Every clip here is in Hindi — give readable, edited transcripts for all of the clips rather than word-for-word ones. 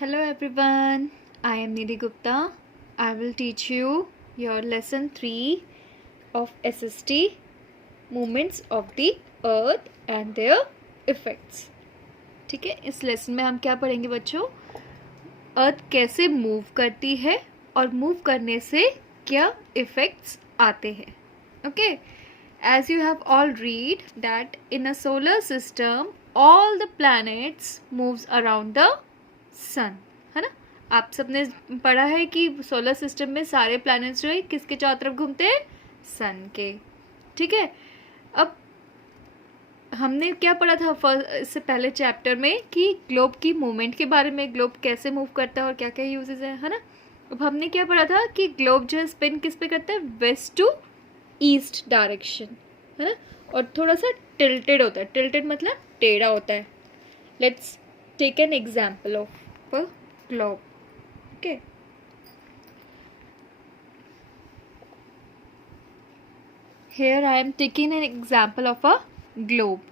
Hello everyone, I am Nidhi Gupta. I will teach you your lesson 3 of SST, Movements of the Earth and their Effects. ठीक है, इस लेसन में हम क्या पढ़ेंगे बच्चों? अर्थ कैसे मूव करती है और मूव करने से क्या इफेक्ट्स आते हैं. Okay, as you have all read that in a solar system all the planets moves around the सन, है ना. आप सबने पढ़ा है कि सोलर सिस्टम में सारे प्लैनेट्स जो है किसके चारों तरफ घूमते हैं? सन के. ठीक है, अब हमने क्या पढ़ा था इससे पहले चैप्टर में कि ग्लोब की मूवमेंट के बारे में, ग्लोब कैसे मूव करता है और क्या क्या यूजेस है ना. अब हमने क्या पढ़ा था कि ग्लोब जो है स्पिन किस पे करता है? वेस्ट टू ईस्ट डायरेक्शन, है ना. और थोड़ा सा टिल्टेड होता है. टिल्टेड मतलब टेढ़ा होता है. Let's take an example of a globe. Okay, here I am taking an example of a globe.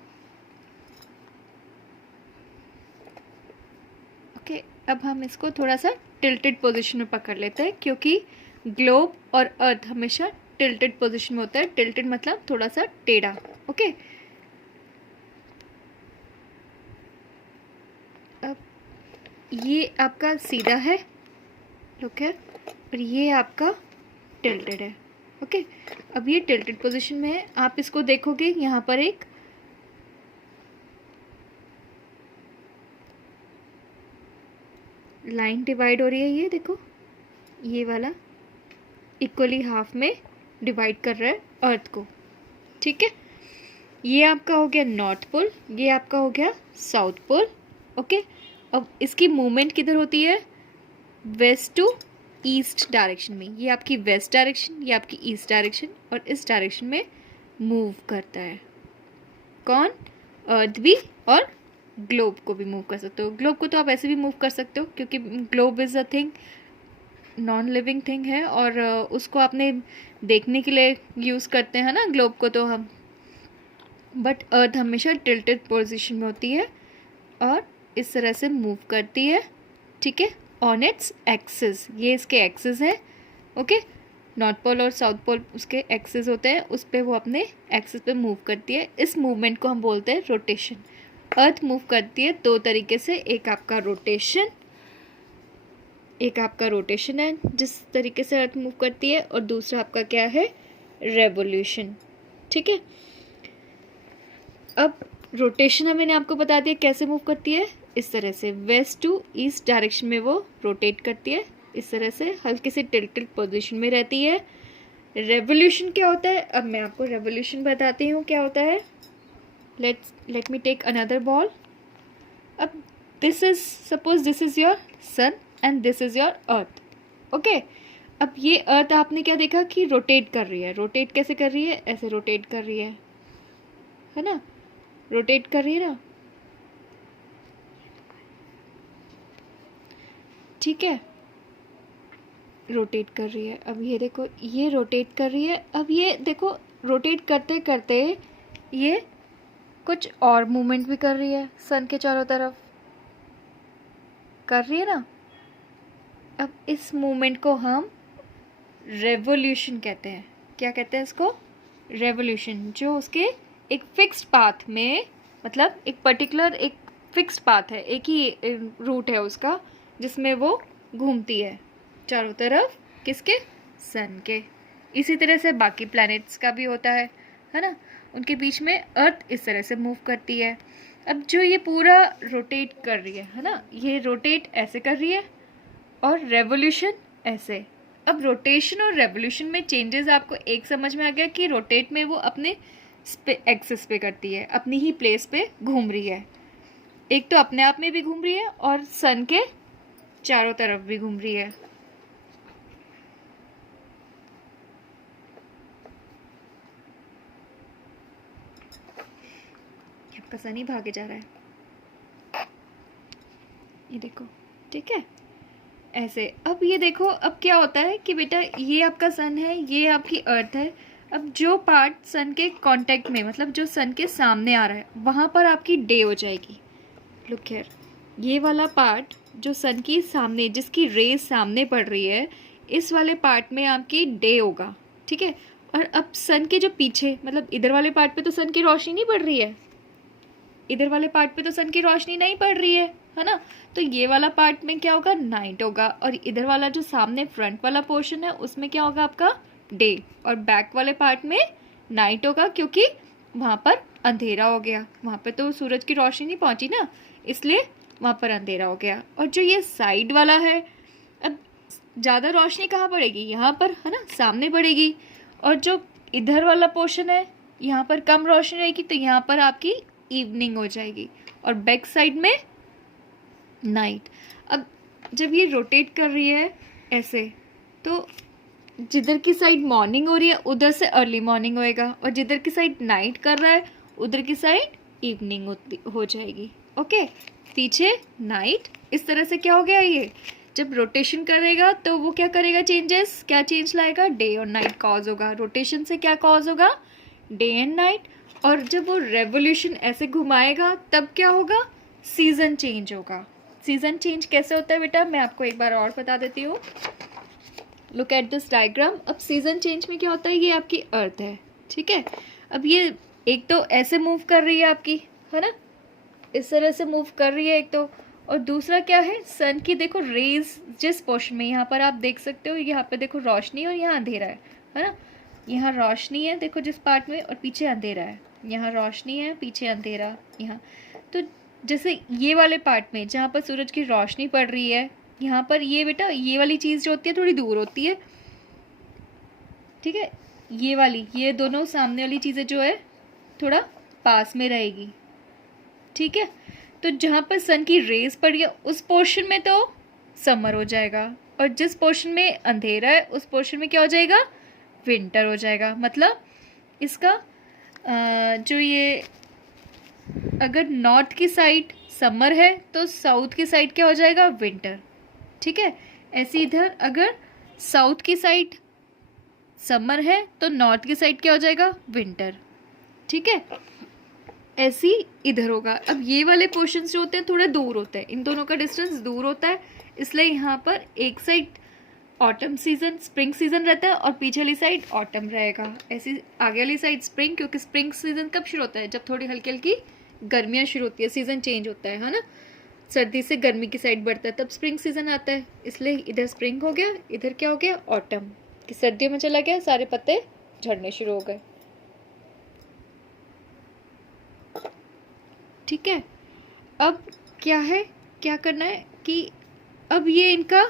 Okay, अब हम इसको थोड़ा सा टिल्टेड पोजीशन में पकड़ लेते हैं क्योंकि ग्लोब और अर्थ हमेशा टिल्टेड पोजीशन में होता है. टिल्टेड मतलब थोड़ा सा टेढ़ा. ओके, ये आपका सीधा है, लुक है, और ये आपका टिल्टेड है. ओके, अब ये टिल्टेड पोजीशन में है. आप इसको देखोगे यहाँ पर एक लाइन डिवाइड हो रही है. ये देखो, ये वाला इक्वली हाफ में डिवाइड कर रहा है अर्थ को. ठीक है, ये आपका हो गया नॉर्थ पोल, ये आपका हो गया साउथ पोल. ओके, अब इसकी मूवमेंट किधर होती है? वेस्ट टू ईस्ट डायरेक्शन में. ये आपकी वेस्ट डायरेक्शन, ये आपकी ईस्ट डायरेक्शन, और इस डायरेक्शन में मूव करता है. कौन? अर्थ भी, और ग्लोब को भी मूव कर सकते हो. ग्लोब को तो आप ऐसे भी मूव कर सकते हो क्योंकि globe is a thing, non living thing है, और उसको आपने देखने के लिए यूज़ करते हैं ना ग्लोब को तो हम. बट अर्थ हमेशा टिल्टेड पोजिशन में होती है और इस तरह से मूव करती है. ठीक है, ऑन इट्स एक्सिस. ये इसके एक्सिस है. ओके, नॉर्थ पोल और साउथ पोल उसके एक्सिस होते हैं, उस पर वो अपने एक्सिस पे मूव करती है. इस मूवमेंट को हम बोलते हैं रोटेशन. अर्थ मूव करती है दो तरीके से. एक आपका रोटेशन है जिस तरीके से अर्थ मूव करती है, और दूसरा आपका क्या है? रेवोल्यूशन. ठीक है, अब रोटेशन मैंने आपको बता दिया कैसे मूव करती है. इस तरह से वेस्ट टू ईस्ट डायरेक्शन में वो रोटेट करती है. इस तरह से हल्के से टिल्टेड पोजीशन में रहती है. रेवोल्यूशन क्या होता है? अब मैं आपको रेवोल्यूशन बताती हूँ क्या होता है. Let me take another ball. अब suppose this is your sun and this is your earth. Okay, अब ये अर्थ आपने क्या देखा कि रोटेट कर रही है. रोटेट कैसे कर रही है? ऐसे रोटेट कर रही है ना. रोटेट कर रही है ना. ठीक है, रोटेट कर रही है. अब ये देखो, ये रोटेट कर रही है. अब ये देखो, रोटेट करते करते ये कुछ और मूवमेंट भी कर रही है सन के चारों तरफ. कर रही है ना. अब इस मूवमेंट को हम रेवोल्यूशन कहते हैं. क्या कहते हैं इसको? रेवोल्यूशन. जो उसके एक फिक्स्ड पाथ में, मतलब एक पर्टिकुलर एक फिक्स्ड पाथ है, एक ही रूट है उसका, जिसमें वो घूमती है चारों तरफ. किसके? सन के. इसी तरह से बाकी प्लैनेट्स का भी होता है ना. उनके बीच में अर्थ इस तरह से मूव करती है. अब जो ये पूरा रोटेट कर रही है ना, ये रोटेट ऐसे कर रही है और रेवोल्यूशन ऐसे. अब रोटेशन और रेवोल्यूशन में चेंजेस आपको एक समझ में आ गया कि रोटेट में वो अपने एक्सिस पे करती है, अपनी ही प्लेस पे घूम रही है. एक तो अपने आप में भी घूम रही है और सन के चारों तरफ भी घूम रही है. आपका सन ही भागे जा रहा है, ये देखो. ठीक है, ऐसे. अब ये देखो, अब क्या होता है कि बेटा ये आपका सन है, ये आपकी अर्थ है. अब जो पार्ट सन के कांटेक्ट में, मतलब जो सन के सामने आ रहा है, वहाँ पर आपकी डे हो जाएगी. लुक हियर, ये वाला पार्ट जो सन की सामने, जिसकी रेज सामने पड़ रही है, इस वाले पार्ट में आपकी डे होगा, ठीक है। और अब सन के जो पीछे, मतलब इधर वाले पार्ट पे तो सन की रोशनी नहीं पड़ रही है, इधर वाले पार्ट पे तो सन की रोशनी नहीं पड़ रही है ना। तो ये वाला पार्ट में क्या होगा, नाइट होगा। और इधर वाला जो सामने फ्रंट वाला पोर्शन है उसमें क्या होगा आपका, डे। और बैक वाले पार्ट में नाइट होगा, क्योंकि वहाँ पर अंधेरा हो गया, वहाँ पे तो सूरज की रोशनी नहीं पहुँची ना, इसलिए वहाँ पर अंधेरा हो गया। और जो ये साइड वाला है, अब ज़्यादा रोशनी कहाँ पड़ेगी, यहाँ पर है ना, सामने पड़ेगी। और जो इधर वाला पोर्शन है, यहाँ पर कम रोशनी रहेगी, तो यहाँ पर आपकी इवनिंग हो जाएगी। और बैक साइड में नाइट। अब जब ये रोटेट कर रही है ऐसे, तो जिधर की साइड मॉर्निंग हो रही है उधर से अर्ली मॉर्निंग होएगा, और जिधर की साइड नाइट कर रहा है उधर की साइड इवनिंग हो जाएगी। ओके, पीछे नाइट, इस तरह से क्या हो गया, ये जब रोटेशन करेगा तो वो क्या करेगा, चेंजेस, क्या चेंज लाएगा, डे और नाइट कॉज होगा। रोटेशन से क्या कॉज होगा, डे एंड नाइट। और जब वो रेवोल्यूशन ऐसे घुमाएगा तब क्या होगा, सीजन चेंज होगा। सीजन चेंज कैसे होता है बेटा, मैं आपको एक बार और बता देती हूँ। Look at this diagram. अब सीजन चेंज में क्या होता है, ये आपकी अर्थ है, ठीक है। अब ये एक तो ऐसे मूव कर रही है आपकी, है ना, इस तरह से मूव कर रही है एक तो, और दूसरा क्या है, सन की देखो रेज जिस पोर्शन में, यहाँ पर आप देख सकते हो, यहाँ पे देखो रोशनी और यहाँ अंधेरा है ना। यहाँ रोशनी है देखो जिस पार्ट में, और पीछे अंधेरा है, यहाँ रोशनी है पीछे अंधेरा यहाँ। तो जैसे ये वाले पार्ट में जहाँ पर सूरज की रोशनी पड़ रही है, यहाँ पर ये बेटा, ये वाली चीज़ जो होती है थोड़ी दूर होती है, ठीक है। ये वाली, ये दोनों सामने वाली चीज़ें जो है थोड़ा पास में रहेगी, ठीक है। तो जहाँ पर सन की रेज पड़ी है उस पोर्शन में तो समर हो जाएगा, और जिस पोर्शन में अंधेरा है उस पोर्शन में क्या हो जाएगा, विंटर हो जाएगा। मतलब इसका जो ये, अगर नॉर्थ की साइड समर है तो साउथ की साइड क्या हो जाएगा, विंटर, ठीक है। ऐसे इधर अगर साउथ की साइड समर है तो नॉर्थ की साइड क्या हो जाएगा, विंटर, ठीक है। ऐसी इधर होगा। अब ये वाले पोर्शंस जो होते हैं थोड़े दूर होते हैं, इन दोनों का डिस्टेंस दूर होता है, इसलिए यहाँ पर एक side autumn season, spring season रहता है, और पीछे वाली साइड ऑटम रहेगा। ऐसी आगे वाली साइड स्प्रिंग, क्योंकि स्प्रिंग सीजन कब शुरू होता है, जब थोड़ी हल्की हल्की गर्मियाँ शुरू होती है, सीजन चेंज होता है ना, सर्दी से गर्मी की साइड बढ़ता है, तब स्प्रिंग सीजन आता है। इसलिए इधर स्प्रिंग हो गया, इधर क्या हो गया, ऑटम, कि सर्दियों में चला गया, सारे पत्ते झड़ने शुरू हो गए, ठीक है। अब क्या है, क्या करना है कि अब ये इनका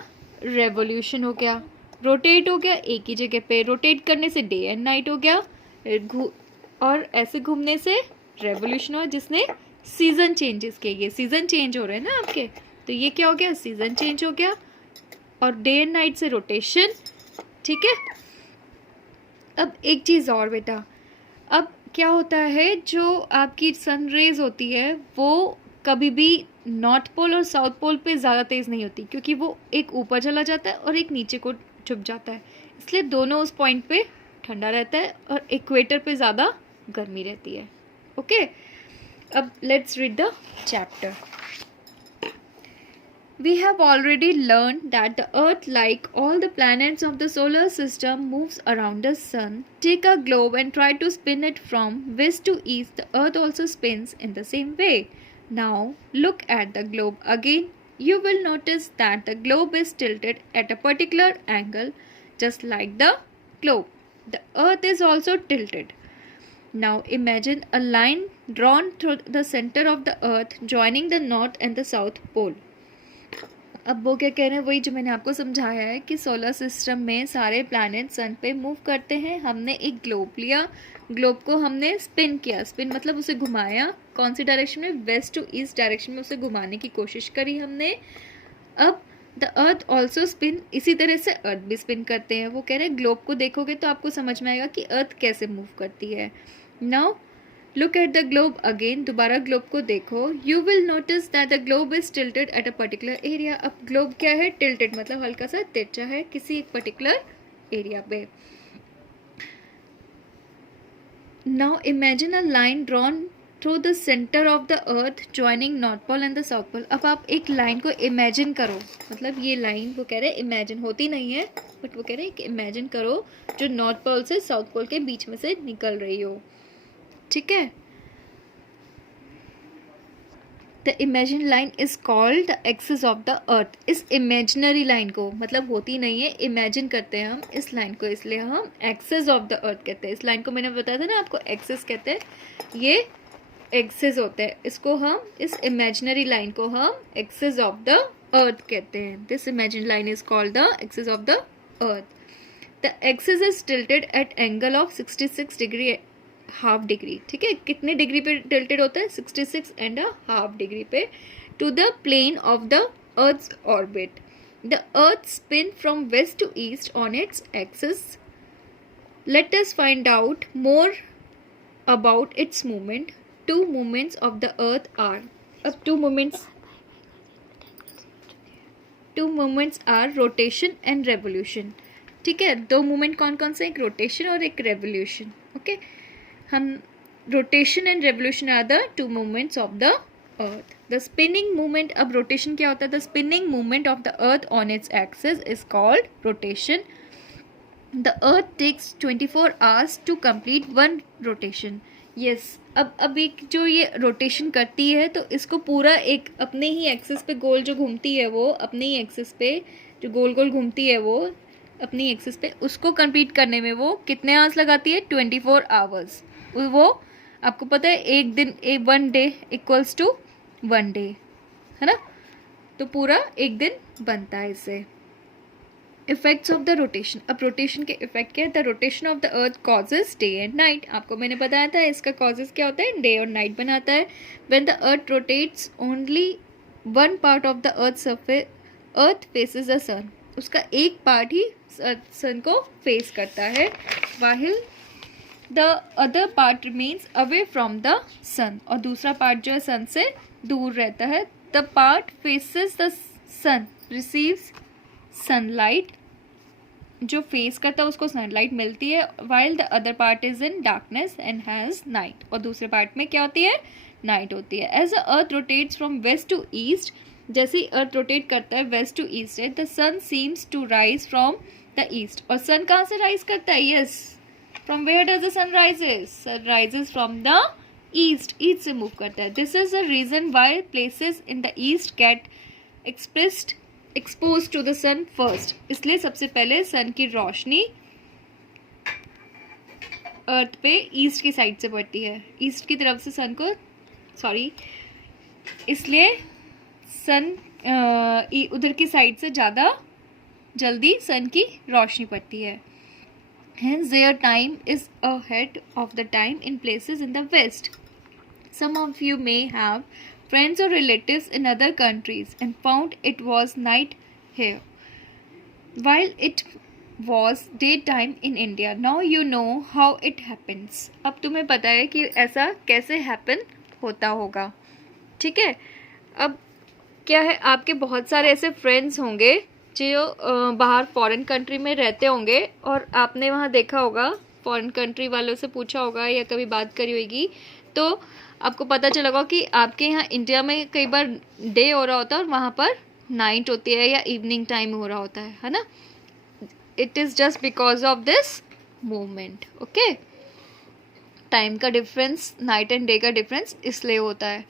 रेवोल्यूशन हो गया, रोटेट हो गया एक ही जगह पे, रोटेट करने से डे एंड नाइट हो गया, और ऐसे घूमने से रेवोल्यूशन हुआ जिसने सीजन चेंजेस किए। ये सीजन चेंज हो रहे हैं ना आपके, तो ये क्या हो गया, सीजन चेंज हो गया, और डे एंड नाइट से रोटेशन, ठीक है। अब एक चीज़ और बेटा, अब क्या होता है, जो आपकी सन रेज होती है वो कभी भी नॉर्थ पोल और साउथ पोल पे ज़्यादा तेज़ नहीं होती, क्योंकि वो एक ऊपर चला जाता है और एक नीचे को छुप जाता है, इसलिए दोनों उस पॉइंट पे ठंडा रहता है, और इक्वेटर पे ज़्यादा गर्मी रहती है। ओके, अब let's read the chapter. We have already learned that the Earth, like all the planets of the solar system, moves around the sun. Take a globe and try to spin it from west to east. The Earth also spins in the same way. Now, look at the globe again. You will notice that the globe is tilted at a particular angle, just like the globe. The Earth is also tilted. Now, imagine a line drawn through the center of the Earth, joining the north and the south pole. अब वो क्या कह रहे हैं, वही जो मैंने आपको समझाया है कि सोलर सिस्टम में सारे प्लैनेट सन पे मूव करते हैं। हमने एक ग्लोब लिया, ग्लोब को हमने स्पिन किया, स्पिन मतलब उसे घुमाया, कौन सी डायरेक्शन में, वेस्ट टू ईस्ट डायरेक्शन में उसे घुमाने की कोशिश करी हमने। अब द अर्थ ऑल्सो स्पिन, इसी तरह से अर्थ भी स्पिन करते हैं। वो कह रहे हैं ग्लोब को देखोगे तो आपको समझ में आएगा कि अर्थ कैसे मूव करती है। Now look at the globe again, दोबारा ग्लोब को देखो। You will notice that the globe is tilted at a particular area. अब ग्लोब क्या है, टिल्टेड मतलब हल्का सा तिरछा है किसी एक पर्टिकुलर एरिया पे। Now imagine a line drawn through the centre of the earth joining north pole and the south pole. अब आप एक लाइन को इमेजिन करो, मतलब ये लाइन वो कह रहे हैं इमेजिन, होती नहीं है बट वो कह रहे हैं कि इमेजिन करो जो नॉर्थ पोल से साउथ पोल के बीच में से निकल रही हो, ठीक है। The imagine line is called the axis of the अर्थ। इस इमेजिनरी लाइन को, मतलब होती नहीं है, इमेजिन करते हैं हम इस लाइन को, इसलिए हम एक्सिस ऑफ द अर्थ कहते हैं। इस लाइन को मैंने बताया था ना आपको, एक्सिस कहते हैं, ये एक्सिस होते हैं, इसको हम, इस इमेजिनरी लाइन को हम एक्सिस ऑफ द अर्थ कहते हैं। This imagine line is called the axis of the earth. The axis is tilted at angle of 66 degree half degree, ठीक है। कितने डिग्री पे टिल्टेड होता है? 66.5 डिग्री पे, to the plane of the earth's orbit. The earth spin from west to east on its axis. Let us find out more about its movement. Two movements of the earth are, अब two movements are rotation and revolution, ठीक है। दो मूवमेंट कौन कौन से? एक रोटेशन और एक रेवोल्यूशन, ओके। हम rotation and revolution are the two movements of the earth. The spinning movement, अब रोटेशन क्या होता है? The spinning movement of the earth on its axis is called rotation. The earth takes 24 hours to complete one rotation. Yes, अब एक जो ये रोटेशन करती है तो इसको पूरा एक अपने ही एक्सिस पे गोल जो घूमती है, वो अपने ही एक्सिस पे जो गोल गोल घूमती है वो अपनी एक्सिस पे, उसको कंप्लीट करने में वो कितने आवर्स लगाती है? 24 आवर्स। वो आपको पता है एक दिन, एक 1 डे इक्वल्स टू 1 डे, है ना, तो पूरा एक दिन बनता है इससे। इफेक्ट्स ऑफ द रोटेशन, अब रोटेशन के इफेक्ट क्या है? The rotation of the earth causes day and night. आपको मैंने बताया था इसका कॉजेज क्या होता है? डे और नाइट बनाता है। When the earth rotates only one part of the earth surface, earth faces the sun, उसका एक पार्ट ही सन को फेस करता है, while the other part remains away from the sun, और दूसरा पार्ट जो है सन से दूर रहता है। The part faces the sun receives sunlight, जो फेस करता है उसको सनलाइट मिलती है, while the other part is in darkness and has night, और दूसरे पार्ट में क्या होती है? नाइट होती है। As the earth rotates from west to east, जैसे ही अर्थ रोटेट करता है वेस्ट टू ईस्ट है, the sun seems to rise from the east. और सन कहाँ से राइज करता है? Yes, from where does the sun rises? Sun rises from the east, east से मूव करता है। This is the reason why places in the east get expose to the sun first, इसलिए सबसे पहले सन की रोशनी अर्थ पे ईस्ट की साइड से पड़ती है, ईस्ट की तरफ से सन को, सॉरी, इसलिए सन उधर की साइड से ज़्यादा जल्दी सन की रोशनी पड़ती है। Hence their time is ahead of the time in places in the west. Some of you may have friends or relatives in other countries and found it was night here, while it was daytime in India. Now you know how it happens. अब तुम्हें पता है कि ऐसा कैसे happen होता होगा, ठीक है। अब क्या है, आपके बहुत सारे ऐसे फ्रेंड्स होंगे जो बाहर फॉरेन कंट्री में रहते होंगे, और आपने वहाँ देखा होगा, फॉरेन कंट्री वालों से पूछा होगा या कभी बात करी होगी, तो आपको पता चला होगा कि आपके यहाँ इंडिया में कई बार डे हो रहा होता है और वहाँ पर नाइट होती है या इवनिंग टाइम हो रहा होता है ना। It is just because of this movement, okay. Time का डिफरेंस, नाइट एंड डे का डिफरेंस इसलिए होता है।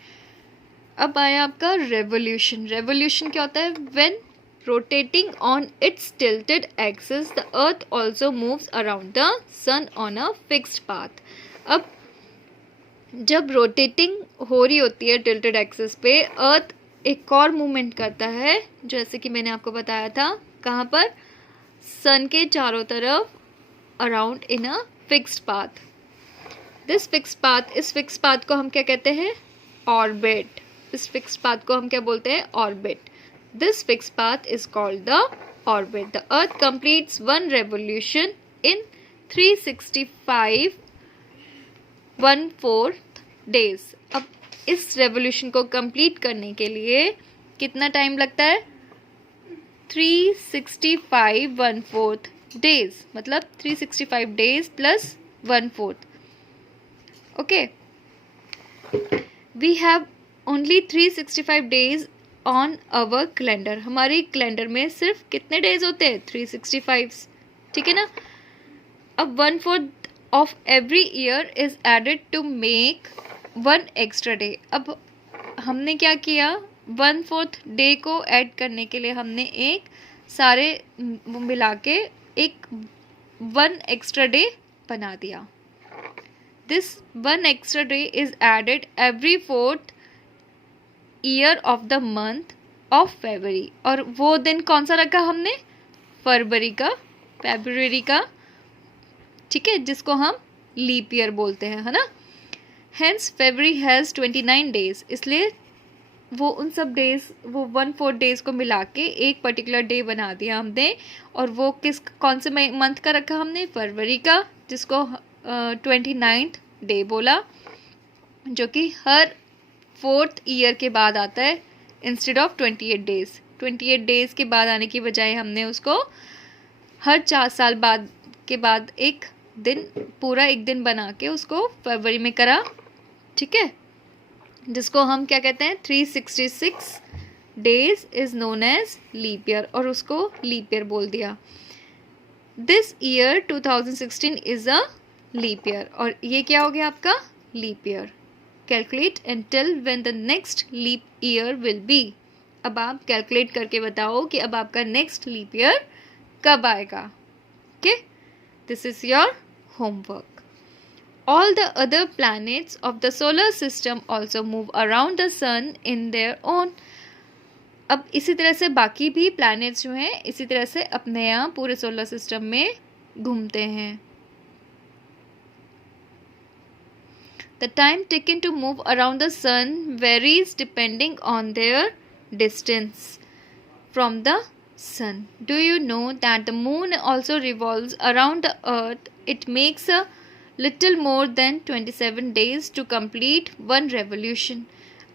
अब आया आपका रेवोल्यूशन। रेवोल्यूशन क्या होता है? When rotating on its tilted axis, the earth also moves around the sun on a fixed path. अब जब रोटेटिंग हो रही होती है tilted axis पे, अर्थ एक और मूवमेंट करता है, जैसे कि मैंने आपको बताया था, कहाँ पर? सन के चारों तरफ, around in a fixed path. This fixed path, इस फिक्स्ड पाथ को हम क्या कहते हैं? ऑर्बिट। इस फिक्स्ड पाथ को हम क्या बोलते हैं? Orbit. This fixed path is called the orbit. The Earth completes one revolution in 365 days. अब इस रेवोल्यूशन को कंप्लीट करने के लिए कितना टाइम लगता है? 365 days, मतलब 365 days plus 1/4, okay. We have only 365 days on our calendar. हमारे कैलेंडर में सिर्फ कितने डेज होते हैं? 365. ठीक है ना. अब 1/4 of every year is added to make 1 extra day. अब हमने क्या किया? 1/4 डे को ऐड करने के लिए हमने एक सारे मिला के एक 1 एक्स्ट्रा डे बना दिया. This 1 extra day is added every 4th year of the month of February. और वो दिन कौन सा रखा हमने? फरवरी का. ठीक है, जिसको हम लीप ईयर बोलते हैं, है ना. Hence February has 29 days. इसलिए वो उन सब डेज, वो 1/4 डेज को मिला के एक पर्टिकुलर डे बना दिया हमने. और वो कौन से मंथ का रखा हमने? फरवरी का, जिसको 29th डे बोला, जो कि हर 4th ईयर के बाद आता है इंस्टेड ऑफ 28 डेज. 28 डेज के बाद आने की बजाय हमने उसको हर 4 साल बाद के बाद एक दिन, पूरा एक दिन बना के उसको फरवरी में करा. ठीक है, जिसको हम क्या कहते हैं? 366 days is known as leap year, और उसको लीप ईयर बोल दिया. This year 2016 is a leap year. और ये क्या हो गया आपका? Leap year. Calculate and tell when the next leap year will be. अब आप कैलकुलेट करके बताओ कि अब आपका नेक्स्ट लीप ईयर कब आएगा. Okay, this is your homework. All the other planets of the solar system also move around the sun in their own. अब इसी तरह से बाकी भी planets जो हैं इसी तरह से अपने यहाँ पूरे solar system में घूमते हैं. The time taken to move around the sun varies depending on their distance from the sun. Do you know that the moon also revolves around the earth? It makes a little more than 27 days to complete one revolution.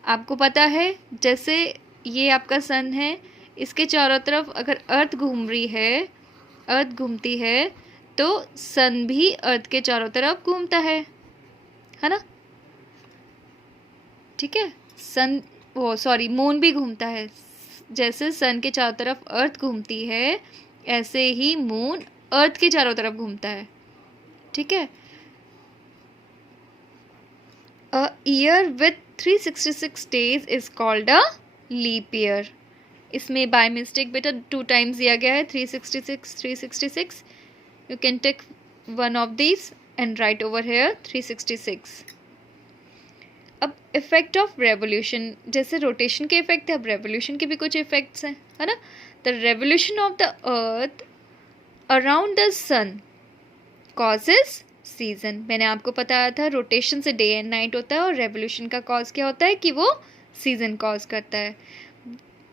आपको पता है, जैसे ये आपका सन है, इसके चारों तरफ अगर अर्थ घूम रही है, अर्थ घूमती है, तो सन भी अर्थ के चारों तरफ घूमता है ना. ठीक है, मून भी घूमता है. जैसे सन के चारों तरफ अर्थ घूमती है, ऐसे ही मून अर्थ के चारों तरफ घूमता है. ठीक है. A year with 366 days is called a leap year. इसमें बाय मिस्टेक बेटा 2 times दिया गया है, 366. You can take one of these and write over here 366. अब इफेक्ट ऑफ रेवोल्यूशन, जैसे रोटेशन के इफेक्ट है, अब रेवोल्यूशन के भी कुछ इफेक्ट्स हैं, है ना. The revolution of the earth around the sun causes season. मैंने आपको बताया था रोटेशन से डे एंड नाइट होता है, और रेवोल्यूशन का कॉज क्या होता है कि वो सीजन कॉज करता है.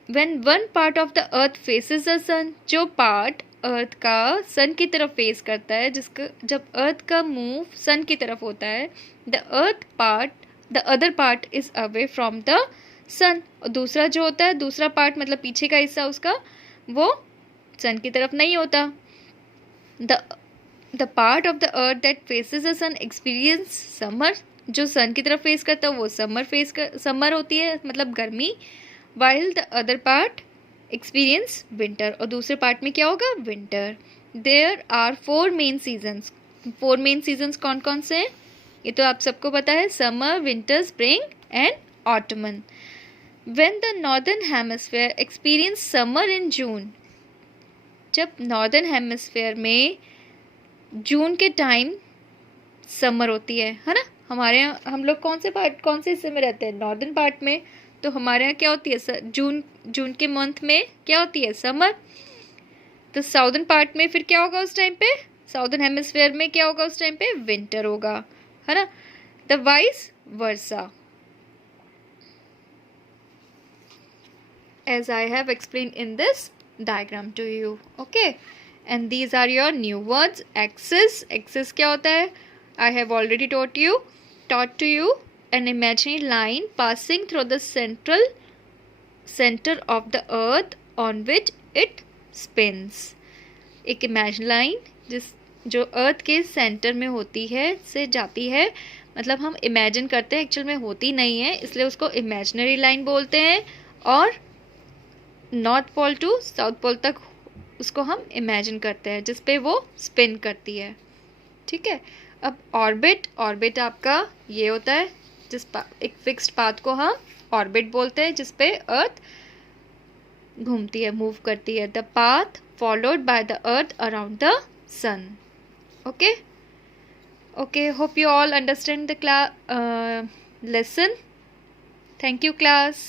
When one part of the earth faces the sun, जो पार्ट अर्थ का सन की तरफ फेस करता है, जिसका जब अर्थ का मूव सन की तरफ होता है, the other part is away from the sun. और दूसरा जो होता है, दूसरा पार्ट मतलब पीछे का हिस्सा उसका, वो सन की तरफ नहीं होता. The part of the earth that faces the sun experience summer. जो सन की तरफ फेस करता है वो समर होती है, मतलब गर्मी. while the other part experience winter. और दूसरे पार्ट में क्या होगा? Winter. There are 4 main seasons. 4 main seasons कौन कौन से हैं? ये तो आप सबको पता है, summer, winter, spring and ottoman. When the northern hemisphere experience summer in June. जब नॉर्दर्न हेमिस्फेयर में जून के टाइम समर होती है ना. हमारे यहाँ हम लोग कौन से हिस्से में रहते हैं? नॉर्दर्न पार्ट में. तो हमारे यहाँ क्या होती है? जून के मंथ में क्या होती है? समर. तो साउदर्न पार्ट में फिर क्या होगा उस टाइम पे? साउदर्न हेमिस्फेयर में क्या होगा उस टाइम पे? विंटर होगा, है ना. The vice versa. As I have explained in this diagram to you. Okay. And these are your new words. Axis क्या होता है? I have already taught to you an imaginary line passing through the center of the earth on which it spins. एक imaginary line जो अर्थ के सेंटर में होती है, से जाती है, मतलब हम इमेजिन करते हैं, एक्चुअल में होती नहीं है, इसलिए उसको इमेजिनरी लाइन बोलते हैं। और north pole to south pole तक उसको हम इमेजिन करते हैं, जिस पे वो स्पिन करती है। ठीक है। अब ऑर्बिट, ऑर्बिट आपका ये होता है एक फिक्स्ड पाथ को हम ऑर्बिट बोलते हैं, जिस पे अर्थ घूमती है, मूव करती है। The path followed by the earth around the sun. Okay okay, hope you all understand the lesson. Thank you, class.